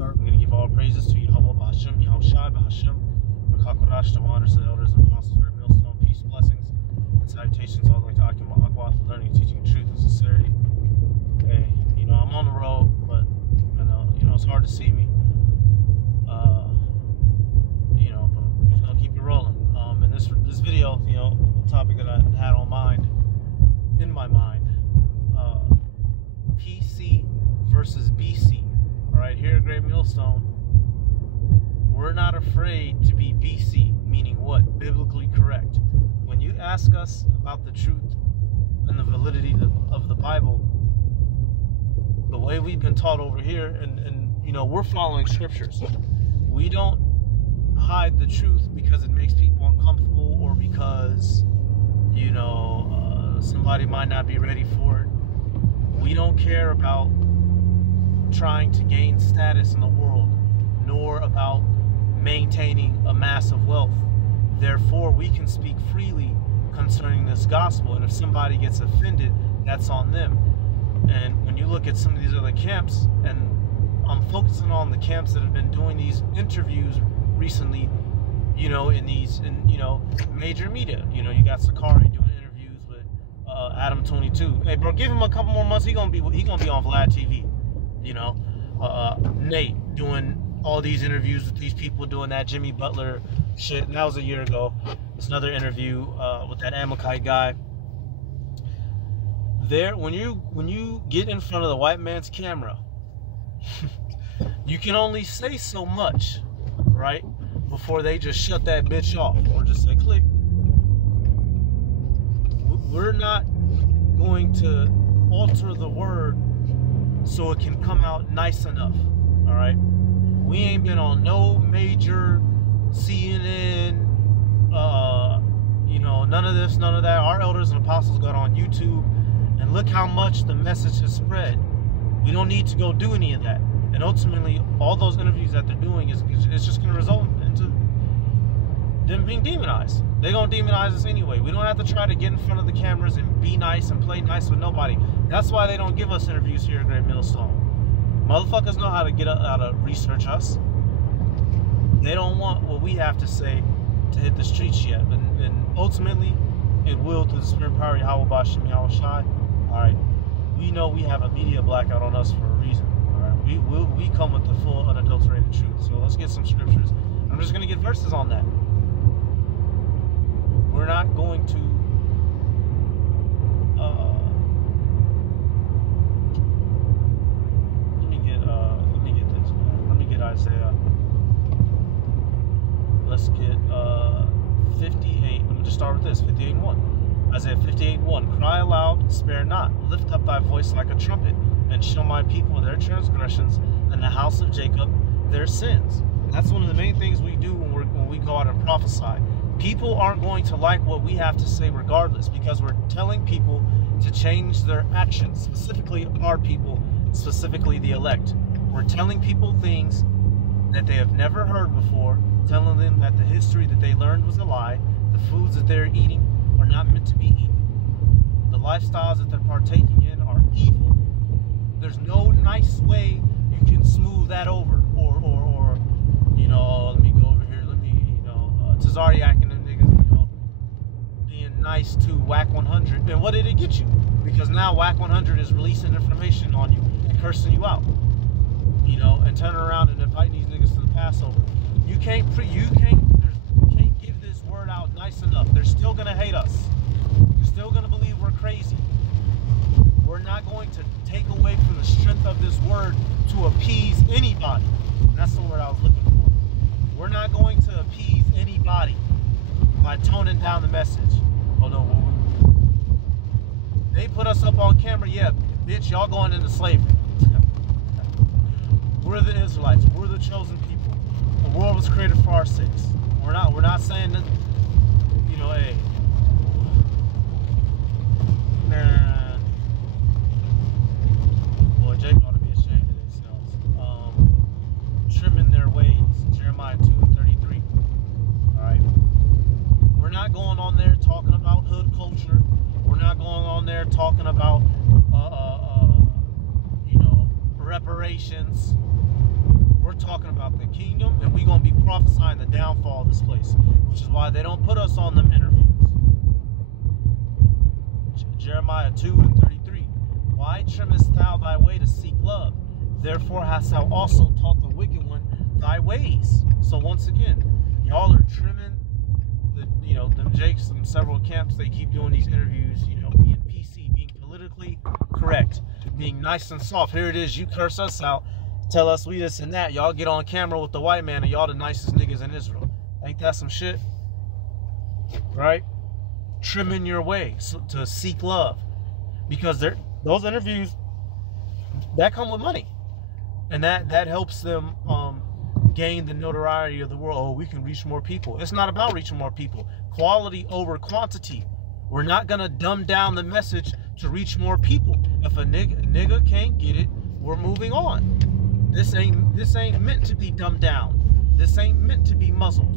start. I'm going to give all praises to Yahweh, Ba'ashem, Yahushai, Ba'ashem, Makakodash, the wonders of the elders and apostles, great millstone, peace, blessings, and salutations all the way to Akim Aqua for learning, teaching, truth, and sincerity. Hey, you know, I'm on the road, but you know, it's hard to see me. You know, but we're just gonna keep it rolling. And this video, you know, the topic that I had in my mind, PC versus BC. All right, here at Great Millstone, we're not afraid to be BC, meaning what? Biblically correct. When you ask us about the truth and the validity of the Bible, the way we've been taught over here, and you know, we're following scriptures. We don't hide the truth because it makes people uncomfortable, or because, you know, somebody might not be ready for it. We don't care about trying to gain status in the world, nor about maintaining a massive wealth. Therefore, we can speak freely concerning this gospel, and if somebody gets offended, that's on them. And when you look at some of these other camps, and I'm focusing on the camps that have been doing these interviews recently, you know, in you know, major media. You know, you got Sakari doing interviews with Adam 22. Hey, bro, give him a couple more months. He gonna be on Vlad TV. You know, Nate doing all these interviews with these people, doing that Jimmy Butler shit. And that was a year ago. There's another interview with that Amalekite guy. There, when you get in front of the white man's camera, you can only say so much, right? Before they just shut that bitch off, or just say click. We're not going to alter the word so it can come out nice enough. All right, we ain't been on no major CNN, you know, none of this, none of that. Our elders and apostles got on YouTube, and look how much the message has spread. We don't need to go do any of that. And ultimately, all those interviews that they're doing it's just going to result into them being demonized. They're going to demonize us anyway. We don't have to try to get in front of the cameras and be nice and play nice with nobody. That's why they don't give us interviews here at Great Millstone. Motherfuckers know how to research us. They don't want what we have to say to hit the streets yet. And ultimately, it will through the spirit power of Yahweh Ba'ashem Yahushai. Alright. We know we have a media blackout on us for a reason. Alright. We come with the full unadulterated truth. So let's get some scriptures. I'm just going to get verses on that. We're not going to let me get this, man. Let me get Isaiah. Let's get 58. Let me just start with this. 58:1. Isaiah 58:1. Cry aloud, spare not. Lift up thy voice like a trumpet, and show my people their transgressions, and the house of Jacob their sins. And that's one of the main things we do when we go out and prophesy. People aren't going to like what we have to say regardless, because we're telling people to change their actions, specifically our people, specifically the elect. We're telling people things that they have never heard before, telling them that the history that they learned was a lie, the foods that they're eating are not meant to be eaten, the lifestyles that they're partaking in are evil. There's no nice way you can smooth that over, or you know, let me go over here, you know, Tazariak and them niggas, you know, being nice to WAC 100. And what did it get you? Because now WAC 100 is releasing information on you and cursing you out, you know, and turning around and inviting these niggas to the Passover. You can't give this word out nice enough. They're still gonna hate us. They're still gonna believe we're crazy. We're not going to take away from the strength of this word to appease anybody. And that's the word I was looking for. We're not going to appease anybody by toning down the message. Oh no, they put us up on camera. Yeah, bitch, y'all going into slavery. We're the Israelites. We're the chosen people. The world was created for our sakes. We're not saying that, you know, hey, man, boy, Jake ought to be ashamed of themselves. Trimming their ways, Jeremiah 2:33. All right, we're not going on there talking about hood culture. We're not going on there talking about, you know, reparations. We're talking about the kingdom, and we're going to be prophesying the downfall of this place, which is why they don't put us on them interviews. Jeremiah 2:33. Why trimmest thou thy way to seek love? Therefore hast thou also taught the wicked one thy ways. So once again, y'all are trimming the, them Jakes, them several camps. They keep doing these interviews, being PC, being politically correct, being nice and soft. Here it is, you curse us out, tell us we this and that. Y'all get on camera with the white man and y'all the nicest niggas in Israel. Ain't that some shit? Right? Trimming your way to seek love. Because those interviews, that come with money. And that helps them gain the notoriety of the world. Oh, we can reach more people. It's not about reaching more people. Quality over quantity. We're not going to dumb down the message to reach more people. If a nigga can't get it, we're moving on. This ain't meant to be dumbed down. This ain't meant to be muzzled.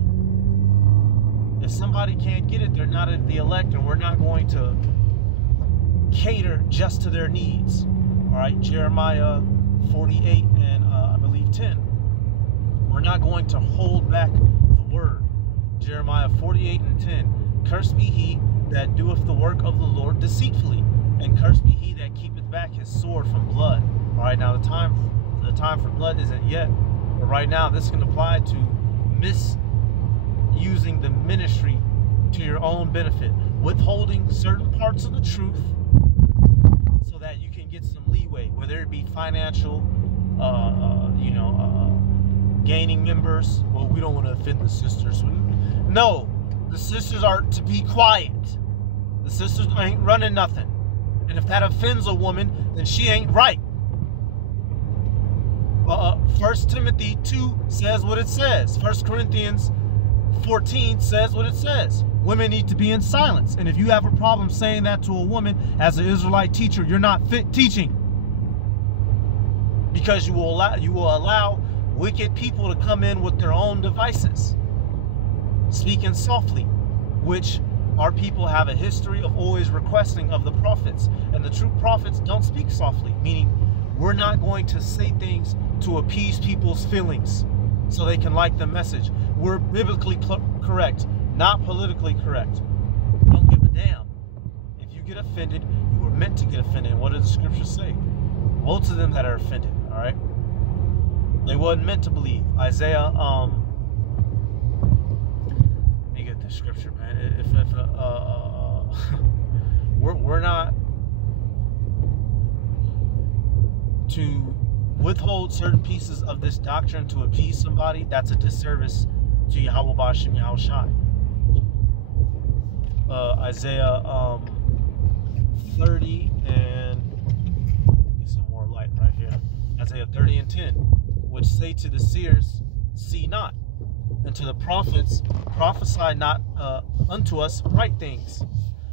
If somebody can't get it, they're not of the elect, and we're not going to cater just to their needs. All right, Jeremiah 48 and I believe 10. We're not going to hold back the word. Jeremiah 48 and 10. Cursed be he that doeth the work of the Lord deceitfully, and cursed be he that keepeth back his sword from blood. All right, now the time for blood isn't yet, but right now this can apply to misusing the ministry to your own benefit, withholding certain parts of the truth so that you can get some leeway, whether it be financial, gaining members. Well, we don't want to offend the sisters. No, the sisters are to be quiet. The sisters ain't running nothing. And if that offends a woman, then she ain't right. 1 Timothy 2 says what it says. 1 Corinthians 14 says what it says. Women need to be in silence. And if you have a problem saying that to a woman as an Israelite teacher, you're not fit teaching. Because you will allow wicked people to come in with their own devices, speaking softly, which our people have a history of always requesting of the prophets. And the true prophets don't speak softly, meaning we're not going to say things to appease people's feelings so they can like the message. We're biblically correct, not politically correct. Don't give a damn. If you get offended, you were meant to get offended. And what does the scripture say? Woe to them that are offended, all right? They wasn't meant to believe. Isaiah, let me get the scripture, man. We're not to withhold certain pieces of this doctrine to appease somebody. That's a disservice to Yahweh Bashim Yahushai. Isaiah 30 and get some more light right here. Isaiah 30 and 10, which say to the seers, see not, and to the prophets, prophesy not unto us right things.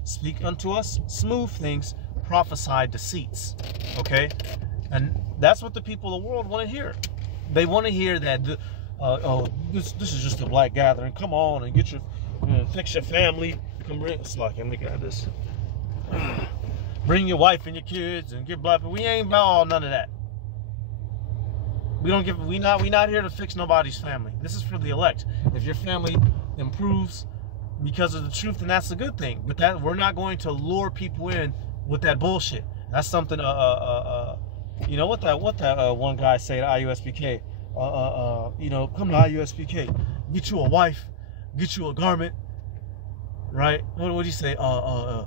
Speak unto us smooth things, prophesy deceits. Okay? And that's what the people of the world want to hear. They want to hear that, this is just a black gathering. Come on and get your, fix your family. Come bring, it's like, let me grab this. Bring your wife and your kids and get black. But we ain't about none of that. We not here to fix nobody's family. This is for the elect. If your family improves because of the truth, then that's a good thing. But that we're not going to lure people in with that bullshit. That's something. You know what that one guy say to IUSBK? Come to IUSBK, get you a wife, get you a garment, right? What would he say? I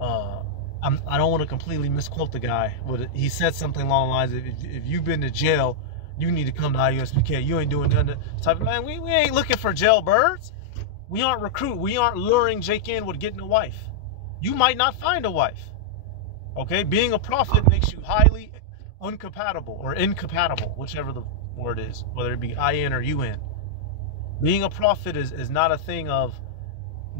don't want to completely misquote the guy, but he said something along the lines of, if you've been to jail, you need to come to IUSBK. You ain't doing nothing. Type of man, we ain't looking for jailbirds. We aren't recruiting. We aren't luring Jake in with getting a wife. You might not find a wife. Okay, being a prophet makes you highly uncompatible or incompatible, whichever the word is, whether it be in or un. Being a prophet is not a thing of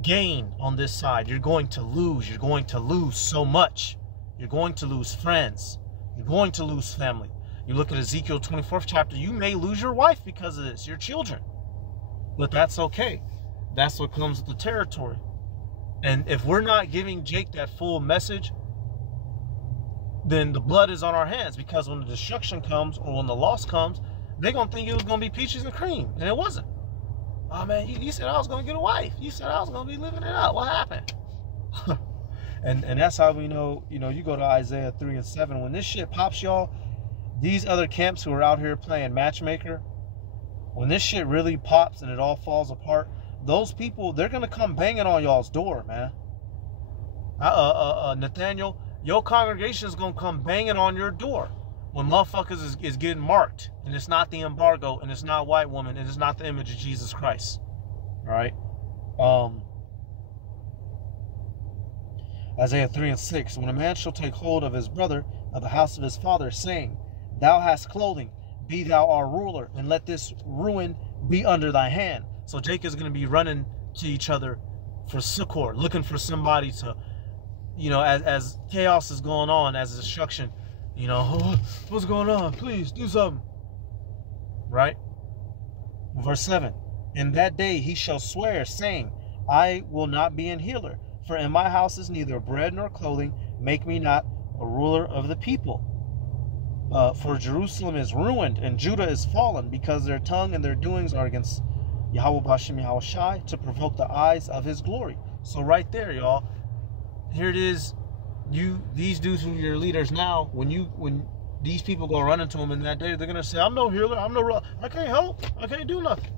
gain on this side. You're going to lose. You're going to lose so much. You're going to lose friends. You're going to lose family. You look at Ezekiel 24th chapter, you may lose your wife because of this, your children. But that's okay. That's what comes with the territory. And if we're not giving Jake that full message, then the blood is on our hands, because when the destruction comes or when the loss comes, they're going to think it was going to be peaches and cream. And it wasn't. Oh, man, you said I was going to get a wife. You said I was going to be living it up. What happened? and that's how we know, you go to Isaiah 3 and 7. When this shit pops, y'all, these other camps who are out here playing matchmaker, when this shit really pops and it all falls apart, those people, they're going to come banging on y'all's door, man. Nathaniel, your congregation is going to come banging on your door when motherfuckers is getting marked, and it's not the embargo, and it's not white woman, and it's not the image of Jesus Christ. All right? Isaiah 3 and 6. When a man shall take hold of his brother of the house of his father, saying, Thou hast clothing, be thou our ruler, and let this ruin be under thy hand. So Jacob's going to be running to each other for succor, looking for somebody to, as chaos is going on, as destruction, oh, what's going on? Please do something. Right? Verse 7. In that day he shall swear, saying, I will not be an healer, for in my house is neither bread nor clothing. Make me not a ruler of the people. For Jerusalem is ruined, and Judah is fallen, because their tongue and their doings are against Yahweh B'Hashem Yahweh Shai, to provoke the eyes of his glory. So right there, y'all, here it is. These dudes who are your leaders now, when these people go run into them in that day, they're gonna say, I'm no healer, I can't help, I can't do nothing.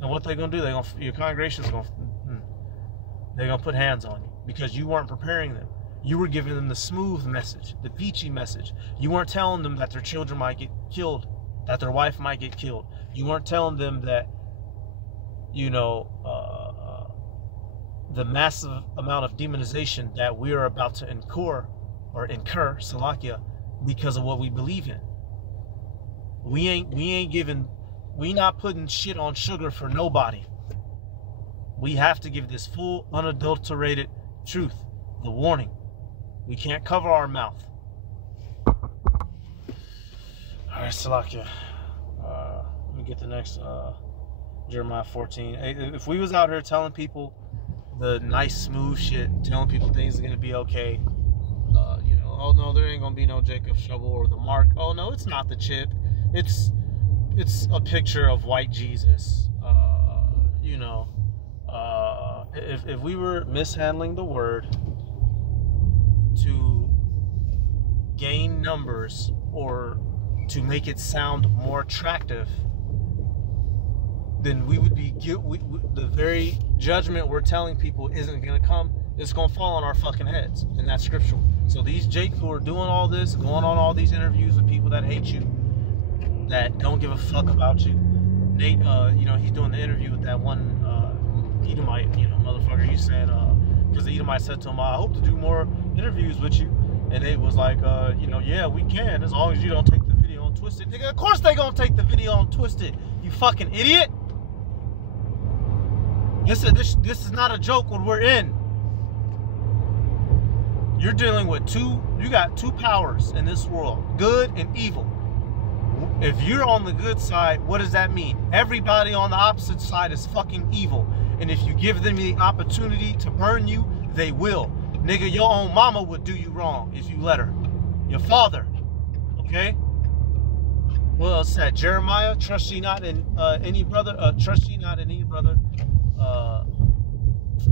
And what they're gonna do, your congregation's they're gonna put hands on you, because you weren't preparing them. You were giving them the smooth message, the peachy message. You weren't telling them that their children might get killed, that their wife might get killed. You weren't telling them that, the massive amount of demonization that we are about to incur, Salakia, because of what we believe in. We not putting shit on sugar for nobody. We have to give this full, unadulterated truth, the warning. We can't cover our mouth. All right, Salakia. Let me get the next Jeremiah 14. If we was out here telling people the nice, smooth shit, telling people things are gonna be okay, oh no, there ain't gonna be no Jacob shovel or the mark. Oh no, it's not the chip. It's a picture of white Jesus. If we were mishandling the word to gain numbers or to make it sound more attractive, then we would be the very judgment we're telling people isn't going to come. It's going to fall on our fucking heads, and that's scriptural. So these Jake who are doing all this, going on all these interviews with people that hate you, that don't give a fuck about you. Nate, he's doing the interview with that one Edomite, motherfucker. He's saying, because the Edomite said to him, I hope to do more interviews with you. And Nate was like, yeah, we can, as long as you don't take the video and twist it. Nigga, of course they gonna take the video and twist it, you fucking idiot. This is not a joke what we're in. You're dealing with you got two powers in this world, good and evil. If you're on the good side, what does that mean? Everybody on the opposite side is fucking evil. And if you give them the opportunity to burn you, they will. Nigga, your own mama would do you wrong if you let her. Your father. Okay? What else said? Jeremiah, trust ye not in any brother. Trust ye not in any brother.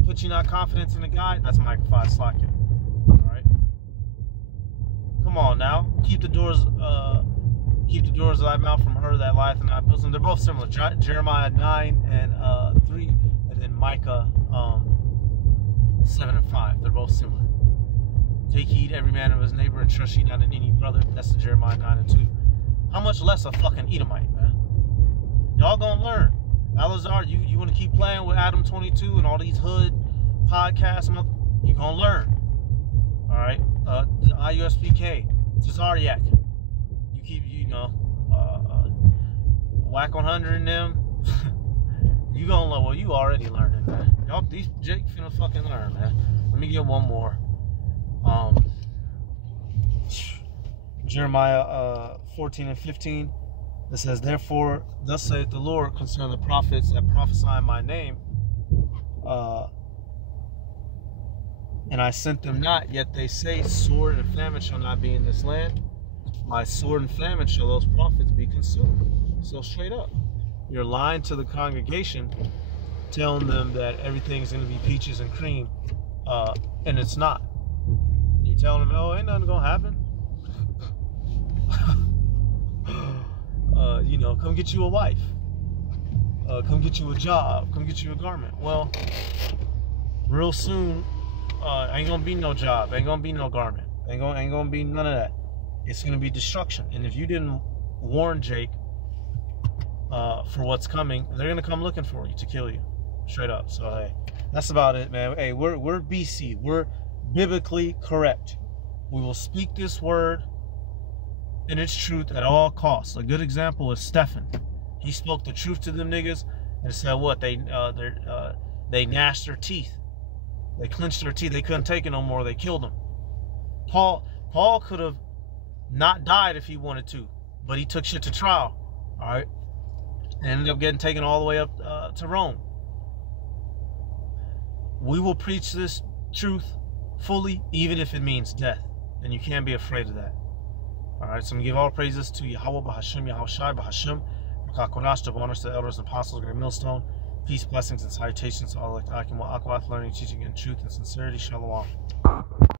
Put ye not confidence in the guy. That's Micah 5 Slakia. Alright? Come on now. Keep the doors of thy mouth from her that lieth in thy bosom. They're both similar. Jeremiah 9 and 3, and then Micah 7 and 5. They're both similar. Take heed every man of his neighbor, and trust ye not in any brother. That's the Jeremiah 9 and 2. How much less a fucking Edomite, man? Y'all gonna learn. Alazar, you want to keep playing with Adam 22 and all these hood podcasts? You gonna learn. All right. The IUSPK, Cesariak. You keep, Whack 100 in them. You gonna learn. Well, you already learning, man. Y'all, these Jake finna fucking learn, man. Let me get one more. Jeremiah 14 and 15. It says, therefore, thus saith the Lord concerning the prophets that prophesy in my name, and I sent them not, yet they say, sword and famine shall not be in this land. my sword and famine shall those prophets be consumed. So straight up, you're lying to the congregation, telling them that everything's going to be peaches and cream, and it's not. You're telling them, oh, ain't nothing going to happen. Come get you a wife. Come get you a job. Come get you a garment. Well, real soon, ain't going to be no job. Ain't going to be no garment. Ain't going to be none of that. It's going to be destruction. And if you didn't warn Jake for what's coming, they're going to come looking for you to kill you. Straight up. So, hey, that's about it, man. Hey, we're BC. We're biblically correct. We will speak this word in its truth at all costs. A good example is Stephen. He spoke the truth to them niggas and said what? They gnashed their teeth. They clenched their teeth. They couldn't take it no more. They killed him. Paul could have not died if he wanted to, but he took shit to trial. All right, and ended up getting taken all the way up to Rome. We will preach this truth fully, even if it means death, and you can't be afraid of that. All right, so I'm gonna give all praises to Yahweh, Bahashim, Yahweh Shai, Bahashim, Rakakonash, to honors to the elders and apostles, Great Millstone. Peace, blessings, and salutations to all the Akim, Akwath, learning, teaching in truth and sincerity. Shalom.